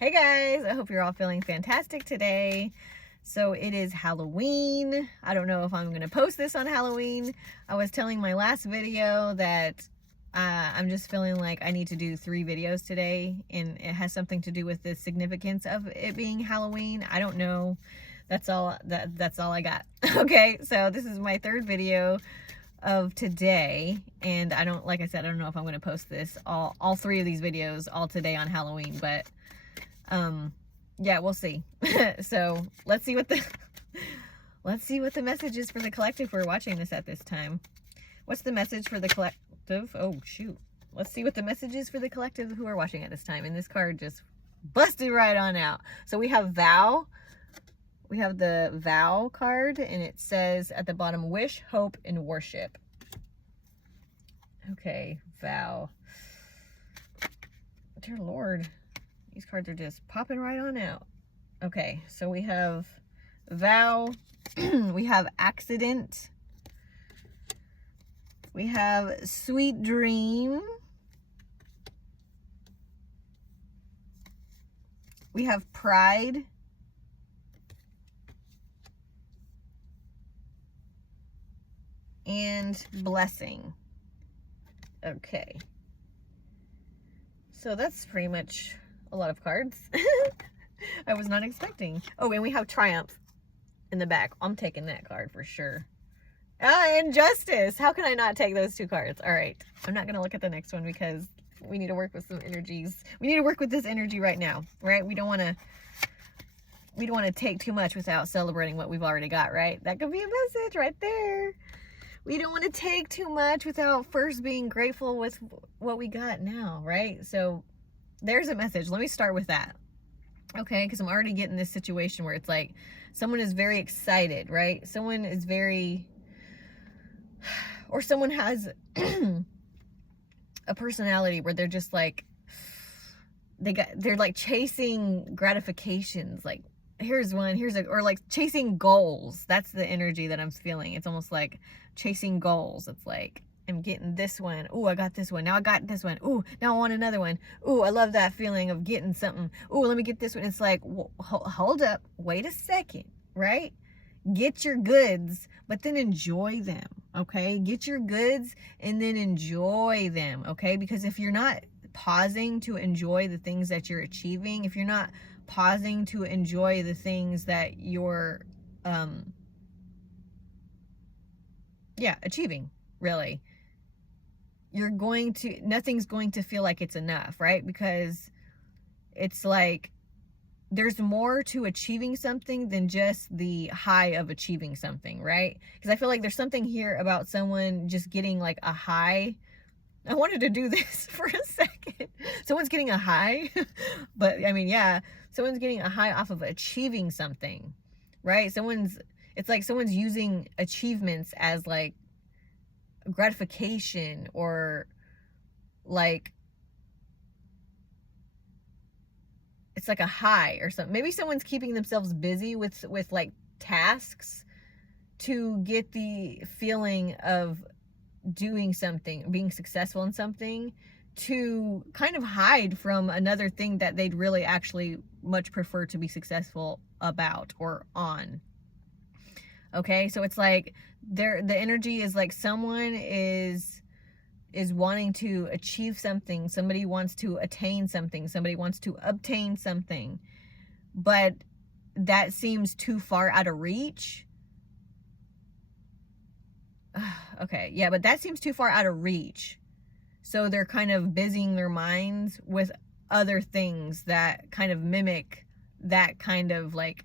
Hey guys, I hope you're all feeling fantastic today. So it is Halloween. I don't know if I'm going to post this on Halloween. I was telling my last video that I'm just feeling like I need to do 3 videos today, and it has something to do with the significance of it being Halloween. I don't know. That's all I got. Okay, so this is my 3rd video of today, and like I said, I don't know if I'm going to post this all 3 of these videos all today on Halloween, but yeah, we'll see. So let's see what the message is for the collective who are watching this at this time. What's the message for the collective? Oh shoot, let's see what the message is for the collective who are watching at this time. And this card just busted right on out. So we have vow. We have the vow card, and it says at the bottom, wish, hope, and worship. Okay, vow. Dear Lord, these cards are just popping right on out. Okay, so we have vow, we have accident, we have sweet dream, we have pride, and blessing. Okay, so that's pretty much a lot of cards. I was not expecting. Oh, and we have triumph in the back. I'm taking that card for sure. And justice. How can I not take those 2 cards? All right, I'm not gonna look at the next one because we need to work with some energies. We need to work with this energy right now, right? We don't want to take too much without celebrating what we've already got, right? That could be a message right there. We don't want to take too much without first being grateful with what we got now, right? So there's a message. Let me start with that. Okay, because I'm already getting this situation where it's like someone is very excited, right? Someone is or someone has a personality where they're just like, they're like chasing gratifications, like here's one, or like chasing goals. That's the energy that I'm feeling. It's almost like chasing goals. It's like, I'm getting this one. Ooh, I got this one. Now I got this one. Ooh, now I want another one. Ooh, I love that feeling of getting something. Ooh, let me get this one. It's like, hold up. Wait a second, right? Get your goods, but then enjoy them, okay? Get your goods and then enjoy them, okay? Because if you're not pausing to enjoy the things that you're achieving, if you're not pausing to enjoy the things that you're, achieving, really, nothing's going to feel like it's enough, right? Because it's like there's more to achieving something than just the high of achieving something, right? Because I feel like there's something here about someone just getting like a high. I wanted to do this for a second. Someone's getting a high, but I mean, yeah, someone's getting a high off of achieving something, right? It's like someone's using achievements as like gratification, or like it's like a high or something. Maybe someone's keeping themselves busy with like tasks to get the feeling of doing something, being successful in something, to kind of hide from another thing that they'd really actually much prefer to be successful about or on. Okay, so it's like the energy is like someone is wanting to achieve something, somebody wants to attain something, somebody wants to obtain something, but that seems too far out of reach. Okay, yeah, but that seems too far out of reach. So they're kind of busying their minds with other things that kind of mimic that kind of like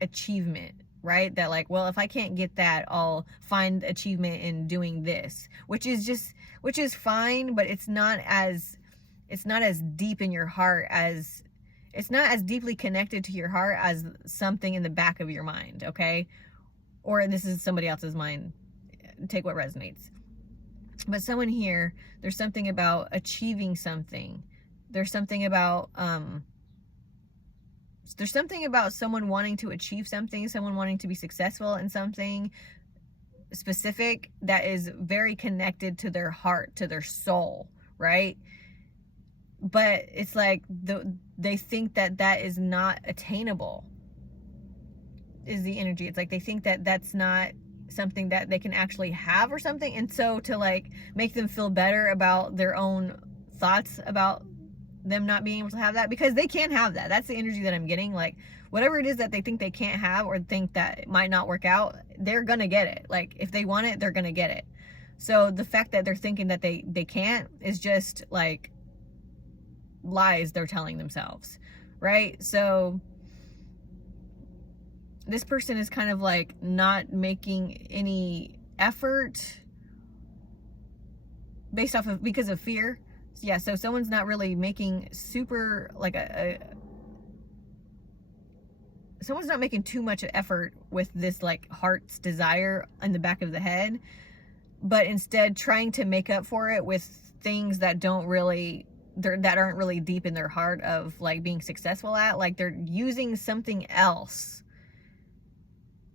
achievement, right? That like, well, if I can't get that, I'll find achievement in doing this, which is fine, but it's not as deep in your heart as, it's not as deeply connected to your heart as something in the back of your mind, okay? Or this is somebody else's mind. Take what resonates. But someone here, there's something about achieving something. There's something about someone wanting to achieve something, someone wanting to be successful in something specific that is very connected to their heart, to their soul, right? but it's like they think that that is not attainable, is the energy. It's like they think that that's not something that they can actually have or something. And so to like make them feel better about their own thoughts about them not being able to have that, because they can have that. That's the energy that I'm getting. Like whatever it is that they think they can't have or think that it might not work out, they're gonna get it. Like if they want it, they're gonna get it. So the fact that they're thinking that they can't is just like lies they're telling themselves, right? So this person is kind of like not making any effort based off of, because of fear. Yeah, so someone's not really making super like someone's not making too much effort with this like heart's desire in the back of the head, but instead trying to make up for it with things that don't really, that aren't really deep in their heart of like being successful at. Like they're using something else,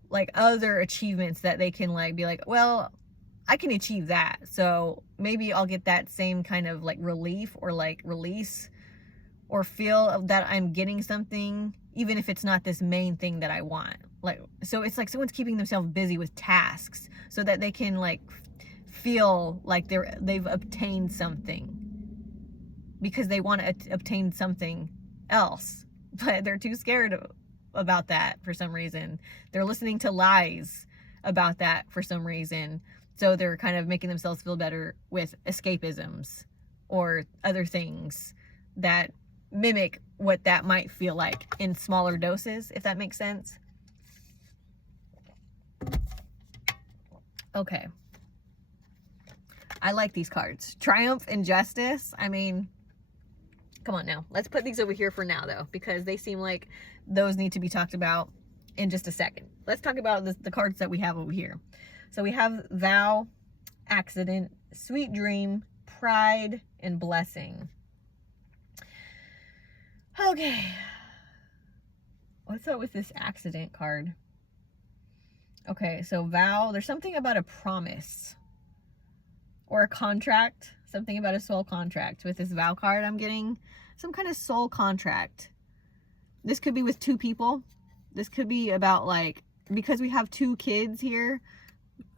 like other achievements that they can like be like, well, I can achieve that, so maybe I'll get that same kind of like relief or like release or feel that I'm getting something, even if it's not this main thing that I want. Like, so it's like someone's keeping themselves busy with tasks so that they can like feel like they've obtained something, because they want to obtain something else, but they're too scared about that for some reason. They're listening to lies about that for some reason. So they're kind of making themselves feel better with escapisms or other things that mimic what that might feel like in smaller doses, if that makes sense. Okay. I like these cards. Triumph and Justice. I mean, come on now. Let's put these over here for now, though, because they seem like those need to be talked about in just a second. Let's talk about the cards that we have over here. So we have Vow, Accident, Sweet Dream, Pride, and Blessing. Okay. What's up with this Accident card? Okay, so Vow, there's something about a promise or a contract, something about a soul contract. With this Vow card, I'm getting some kind of soul contract. This could be with two people. This could be about like, because we have two kids here,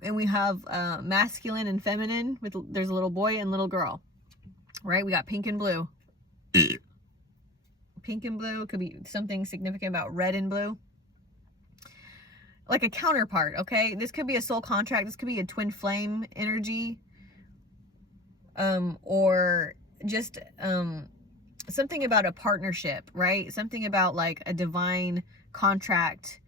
and we have masculine and feminine, with there's a little boy and little girl, right? We got pink and blue. Pink and blue could be something significant about red and blue, like a counterpart. Okay, this could be a soul contract. This could be a twin flame energy, or just something about a partnership, right? Something about like a divine contract,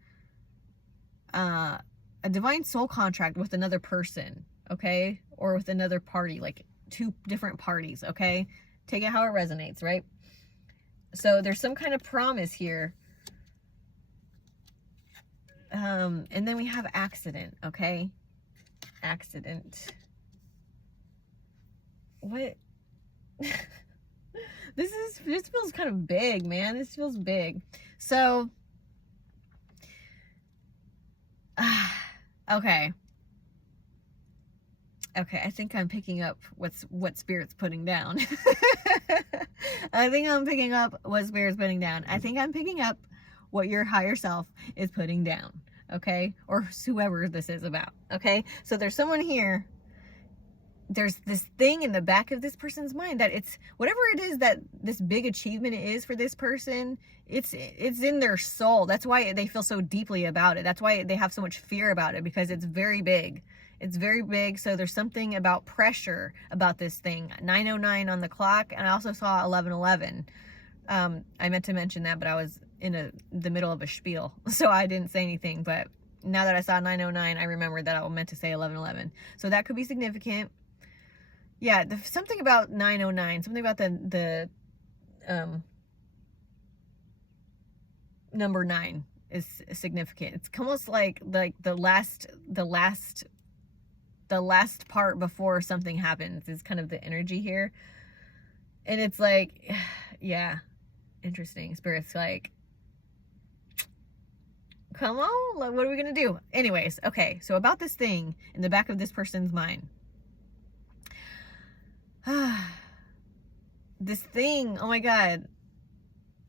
a divine soul contract with another person, okay? Or with another party, like two different parties, okay? Take it how it resonates, right? So there's some kind of promise here. And then we have Accident, okay? Accident. What? This feels kind of big, man. This feels big. So, okay. Okay, I think I'm picking up what Spirit's putting down. I think I'm picking up what Spirit's putting down. I think I'm picking up what your higher self is putting down, okay? Or whoever this is about, okay? So there's someone here. There's this thing in the back of this person's mind that it's whatever it is that this big achievement is for this person, it's in their soul. That's why they feel so deeply about it. That's why they have so much fear about it, because it's very big. It's very big. So there's something about pressure about this thing. 9:09 on the clock, and I also saw 11:11. I meant to mention that, but I was in the middle of a spiel, so I didn't say anything. But now that I saw 9:09, I remembered that I meant to say 11:11. So that could be significant. Yeah, something about 9:09, something about the number 9 is significant. It's almost like the last part before something happens is kind of the energy here. And it's like, yeah, interesting. Spirit's like, come on, what are we gonna do? Anyways, okay, so about this thing in the back of this person's mind. this thing, oh my God,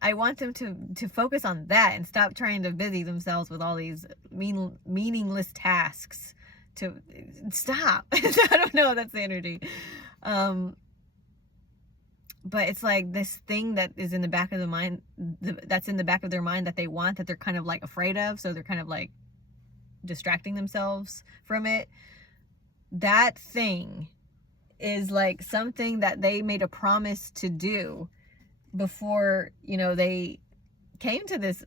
I want them to focus on that and stop trying to busy themselves with all these meaningless tasks. To stop. I don't know, that's the energy. But it's like this thing that is in the back of the mind, that's in the back of their mind that they want, that they're kind of like afraid of, so they're kind of like distracting themselves from it. That thing is like something that they made a promise to do before, you know, they came to this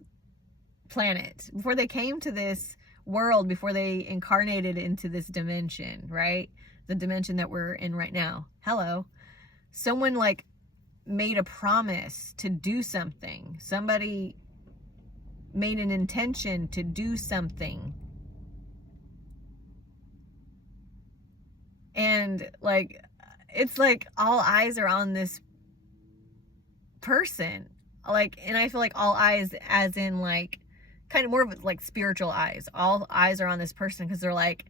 planet, before they came to this world, before they incarnated into this dimension, right? The dimension that we're in right now. Hello. Someone like made a promise to do something. Somebody made an intention to do something. And like, it's like all eyes are on this person. Like, and I feel like all eyes as in like kind of more of like spiritual eyes. All eyes are on this person because they're like,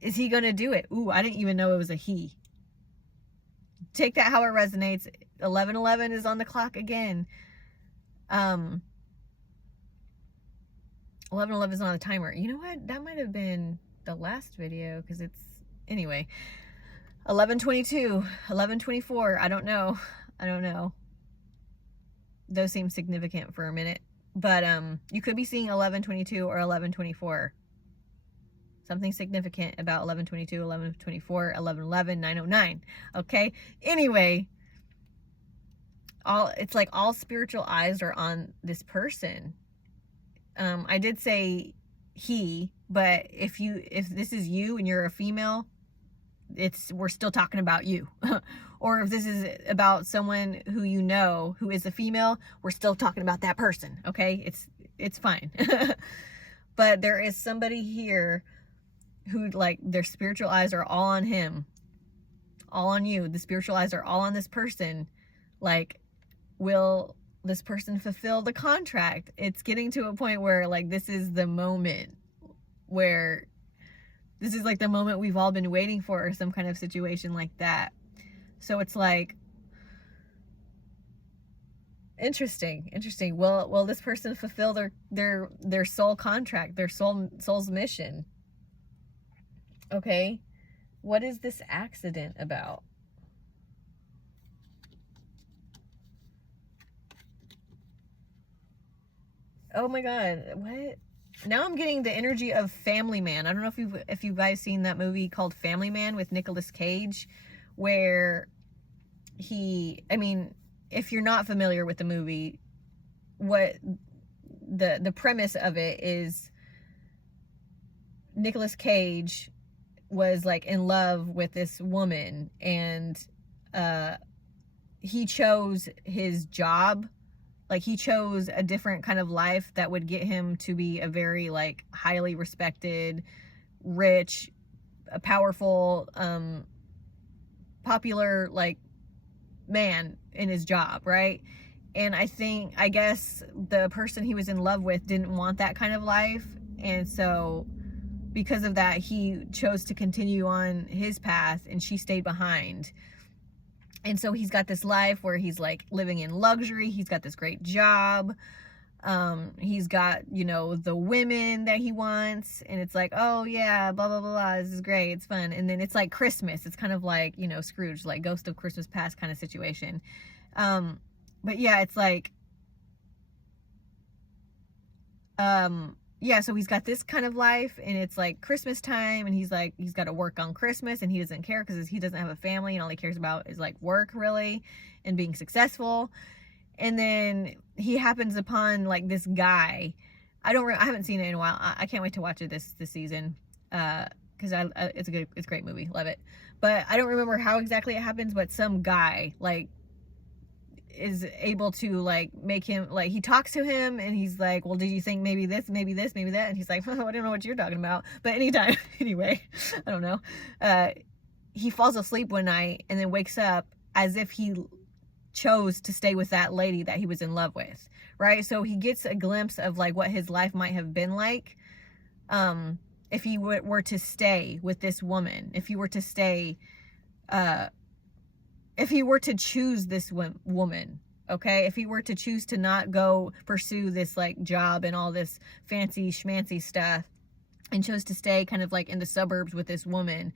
is he gonna do it? Ooh, I didn't even know it was a he. Take that how it resonates. 11:11 is on the clock again. 11:11 is on the timer. You know what? That might have been the last video because it's, anyway. 11:22, 11:24. I don't know. Those seem significant for a minute, but you could be seeing 11:22 or 11:24. Something significant about 11:22, 11:24, 11:11, 9:09. Okay. Anyway, it's like all spiritual eyes are on this person. I did say he, but if this is you and you're a female, we're still talking about you. Or if this is about someone who you know who is a female, we're still talking about that person. Okay, it's fine. But there is somebody here who, like, their spiritual eyes are all on him, all on you. The spiritual eyes are all on this person. Like, will this person fulfill the contract? It's getting to a point where, like, this is the moment where this is like the moment we've all been waiting for, or some kind of situation like that. So it's like, interesting. Will this person fulfill their soul contract, their soul's mission? Okay, what is this accident about? Oh my God, what? Now I'm getting the energy of Family Man. I don't know if you guys seen that movie called Family Man with Nicolas Cage, where I mean, if you're not familiar with the movie, what the premise of it is, Nicolas Cage was like in love with this woman, and he chose his job. Like, he chose a different kind of life that would get him to be a very, like, highly respected, rich, powerful, popular, like, man in his job, right? And I guess the person he was in love with didn't want that kind of life, and so because of that, he chose to continue on his path, and she stayed behind. And so he's got this life where he's like living in luxury. He's got this great job. He's got, you know, the women that he wants. And it's like, oh yeah, blah, blah, blah, blah. This is great. It's fun. And then it's like Christmas. It's kind of like, you know, Scrooge, like Ghost of Christmas Past kind of situation. But yeah, it's like, yeah, so he's got this kind of life, and it's like Christmas time, and he's got to work on Christmas, and he doesn't care because he doesn't have a family, and all he cares about is like work, really, and being successful. And then he happens upon like this guy. I haven't seen it in a while. I can't wait to watch it this season, because it's a great movie, love it. But I don't remember how exactly it happens, but some guy like is able to like make him, like, he talks to him, and he's like, well, did you think maybe this, maybe this, maybe that? And he's like, oh, I don't know what you're talking about. But anytime, anyway, I don't know. He falls asleep one night and then wakes up as if he chose to stay with that lady that he was in love with, right? So he gets a glimpse of like what his life might have been like if he were to stay with this woman, if he were to stay if he were to choose this woman, okay, if he were to choose to not go pursue this like job and all this fancy schmancy stuff, and chose to stay kind of like in the suburbs with this woman.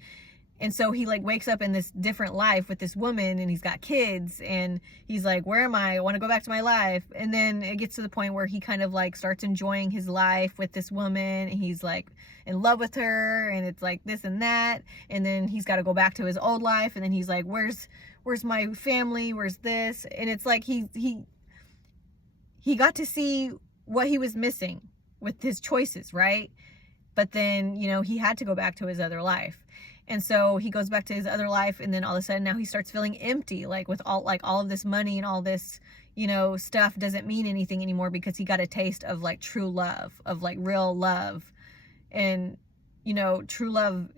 And so he like wakes up in this different life with this woman, and he's got kids, and he's like, where am I want to go back to my life. And then it gets to the point where he kind of like starts enjoying his life with this woman, and he's like in love with her, and it's like this and that. And then he's got to go back to his old life, and then he's like, where's my family, where's this? And it's like he got to see what he was missing with his choices, right? But then, you know, he had to go back to his other life. And so he goes back to his other life, and then all of a sudden now he starts feeling empty, like with all of this money and all this, you know, stuff doesn't mean anything anymore, because he got a taste of like true love, of like real love. And, you know, true love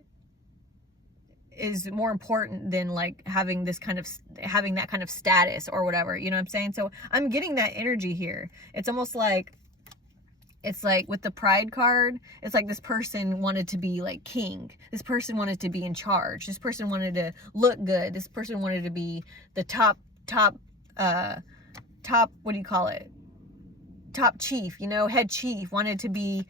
is more important than like having that kind of status or whatever, you know what I'm saying? So I'm getting that energy here. It's almost like, it's like with the Pride card, it's like this person wanted to be like king. This person wanted to be in charge. This person wanted to look good. This person wanted to be the top, what do you call it? Top chief, you know, head chief, wanted to be,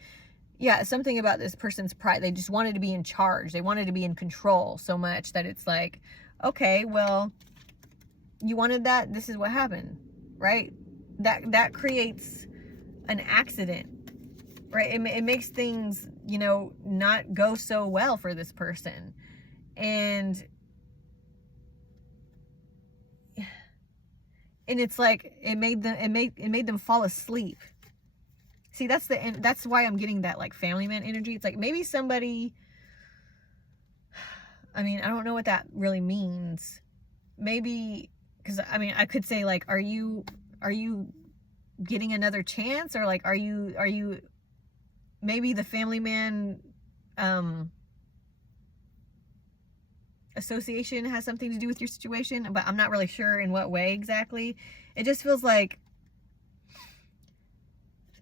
yeah, something about this person's pride. They just wanted to be in charge. They wanted to be in control so much that it's like, okay, well, you wanted that. This is what happened, right? That creates an accident, right? It makes things, you know, not go so well for this person. And it's like it made them fall asleep. See, that's why I'm getting that like family man energy. It's like maybe somebody, I mean, I don't know what that really means. Maybe, because I mean, I could say like, are you getting another chance? Or like, are you maybe the family man association has something to do with your situation, but I'm not really sure in what way exactly. It just feels like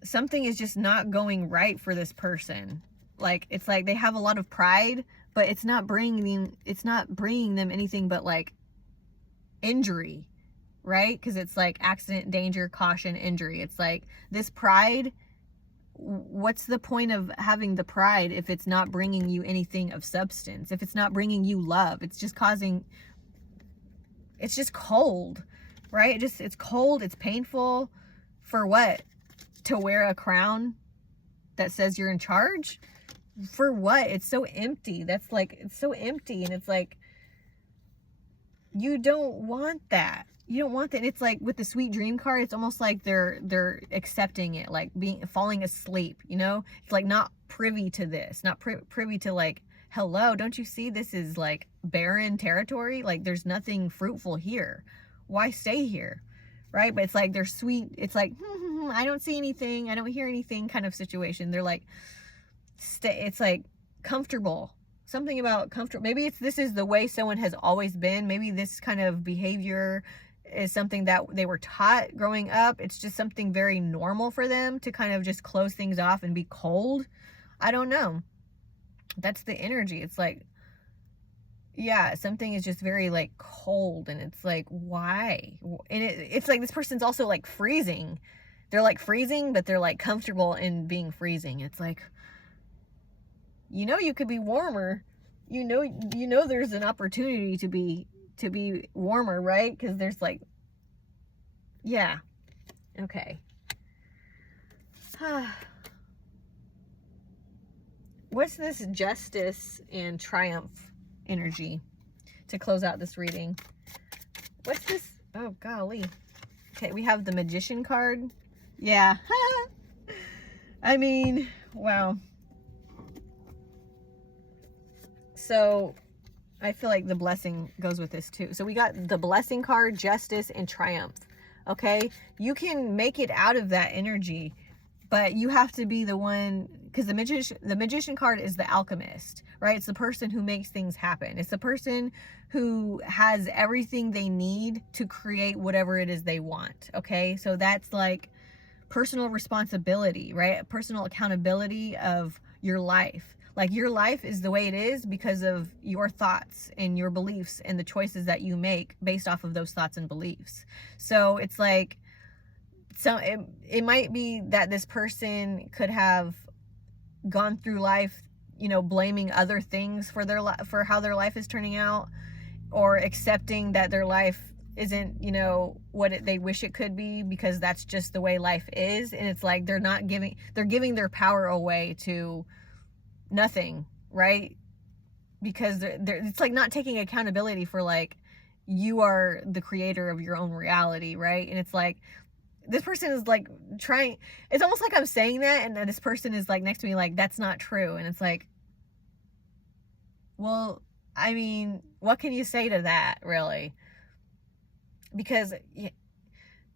something is just not going right for this person. Like, it's like they have a lot of pride, but it's not bringing them anything but like injury, right? Because it's like accident, danger, caution, injury. It's like this pride, what's the point of having the pride if it's not bringing you anything of substance? If it's not bringing you love, it's just cold, right? It's cold, it's painful. For what? To wear a crown that says you're in charge? For what? It's so empty. That's like, it's so empty. And it's like, you don't want that. You don't want that. And it's like with the sweet dream card, it's almost like they're accepting it, like falling asleep, you know? It's like not privy to this, not privy to like, hello, don't you see this is like barren territory? Like there's nothing fruitful here. Why stay here? Right? But it's like they're sweet. It's like, I don't see anything. I don't hear anything kind of situation. They're like, it's like comfortable. Something about comfortable. Maybe this is the way someone has always been. Maybe this kind of behavior is something that they were taught growing up. It's just something very normal for them to kind of just close things off and be cold. I don't know. That's the energy. It's like, yeah, something is just very like cold, and it's like, why? And it's like this person's also like freezing. They're like freezing, but they're like comfortable in being freezing. It's like, you know, you could be warmer. You know there's an opportunity to be warmer, right? Because there's like, yeah, okay. What's this justice and triumph energy to close out this reading? What's this? Oh, golly. Okay, we have the Magician card. Yeah. I mean, wow. So I feel like the blessing goes with this too. So we got the blessing card, justice, and triumph. Okay, you can make it out of that energy, but you have to be the one, because the magician card is the alchemist, right? It's the person who makes things happen. It's the person who has everything they need to create whatever it is they want. Okay, so that's like personal responsibility, right? Personal accountability of your life. Like, your life is the way it is because of your thoughts and your beliefs and the choices that you make based off of those thoughts and beliefs. So it's like, so it might be that this person could have gone through life, you know, blaming other things for for how their life is turning out, or accepting that their life isn't, you know, what they wish it could be, because that's just the way life is. And it's like they're giving their power away to nothing, right? Because it's like not taking accountability for, like, you are the creator of your own reality, right? And it's like, this person is like trying, it's almost like I'm saying that, and then this person is like next to me like, that's not true. And it's like, well, I mean, what can you say to that, really? Because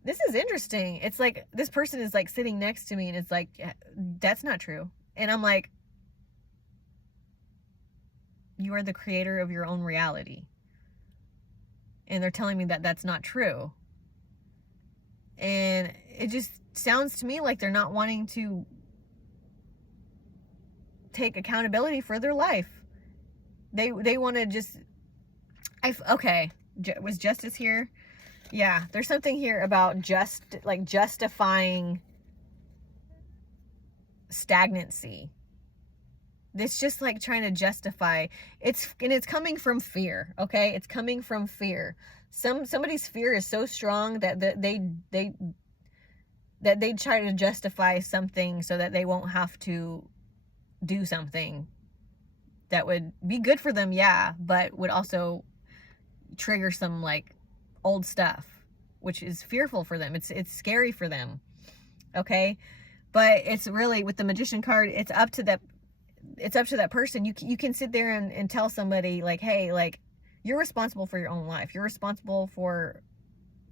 this is interesting. It's like this person is like sitting next to me, and it's like, that's not true. And I'm like, you are the creator of your own reality. And they're telling me that that's not true. And it just sounds to me like they're not wanting to take accountability for their life. They want to just, okay, was justice here? Yeah, there's something here about justifying stagnancy. It's just like trying to justify. It's coming from fear, okay? It's coming from fear. Somebody's fear is so strong that they try to justify something so that they won't have to do something that would be good for them, yeah, but would also trigger some like old stuff, which is fearful for them. It's scary for them, okay? But it's really, with the Magician card, it's up to that person. You can sit there and tell somebody like, hey, like, you're responsible for your own life. You're responsible for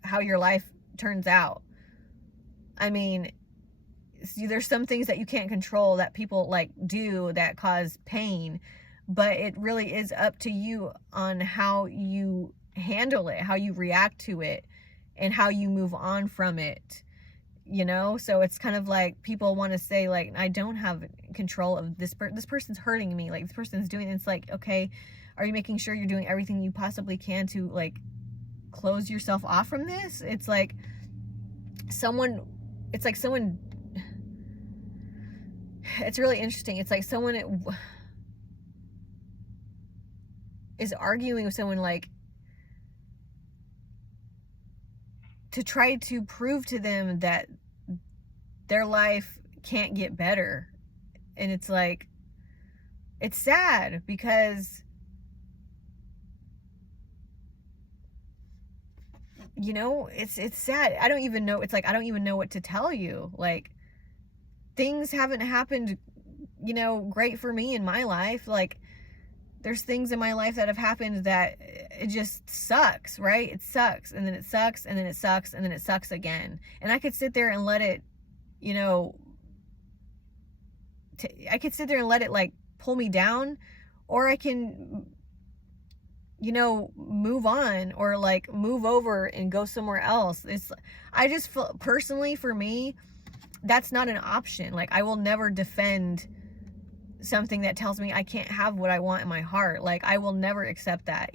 how your life turns out. I mean, there's some things that you can't control that people like do that cause pain, but it really is up to you on how you handle it, how you react to it, and how you move on from it. You know, so it's kind of like people want to say like, I don't have control of this person's hurting me, like this person's doing, it's like, okay, are you making sure you're doing everything you possibly can to like close yourself off from this? It's like someone, it's really interesting. It's like someone is arguing with someone, like, to try to prove to them that their life can't get better. And it's like, it's sad because, you know, it's sad. I don't even know. It's like, I don't even know what to tell you. Like, things haven't happened, you know, great for me in my life. Like, there's things in my life that have happened that it just sucks, right? It sucks, and then it sucks, and then it sucks, and then it sucks again. And I could sit there and let it, you know, I could sit there and let it like pull me down, or I can, you know, move on, or like move over and go somewhere else. I just feel, personally, for me, that's not an option. Like, I will never defend something that tells me I can't have what I want in my heart. Like, I will never accept that.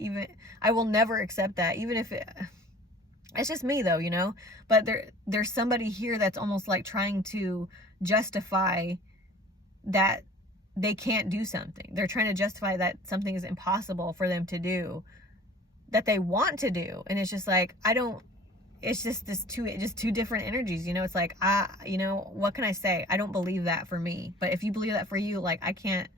I will never accept that, even if it's just me though, you know. But there's somebody here that's almost like trying to justify that they can't do something. They're trying to justify that something is impossible for them to do that they want to do. And it's just like, it's just two different energies, you know. It's like, you know, what can I say? I don't believe that for me. But if you believe that for you, like, I can't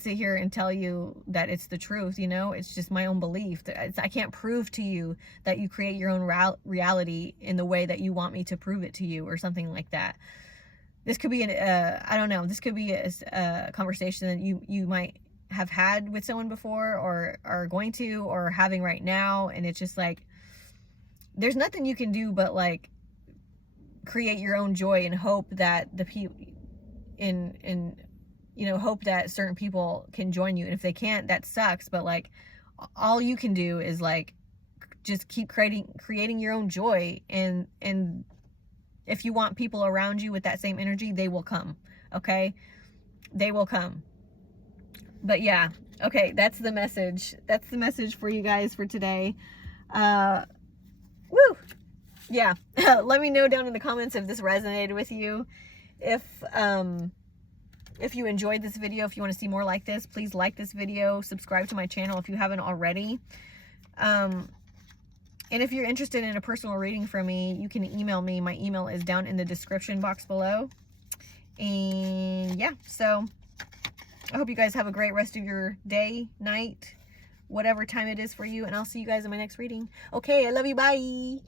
sit here and tell you that it's the truth, you know. It's just my own belief. I can't prove to you that you create your own reality in the way that you want me to prove it to you, or something like that. This could be I don't know, this could be a conversation that you might have had with someone before, or are going to, or having right now. And it's just like, there's nothing you can do but like create your own joy and hope that the people you know, hope that certain people can join you. And if they can't, that sucks. But like, all you can do is like just keep creating your own joy. And if you want people around you with that same energy, they will come. Okay, they will come. But yeah, okay, that's the message. That's the message for you guys for today. Woo! Yeah, let me know down in the comments if this resonated with you. If you enjoyed this video, if you want to see more like this, please like this video, subscribe to my channel if you haven't already. And if you're interested in a personal reading from me, you can email me. My email is down in the description box below. And yeah, so I hope you guys have a great rest of your day, night, whatever time it is for you. And I'll see you guys in my next reading. Okay, I love you. Bye.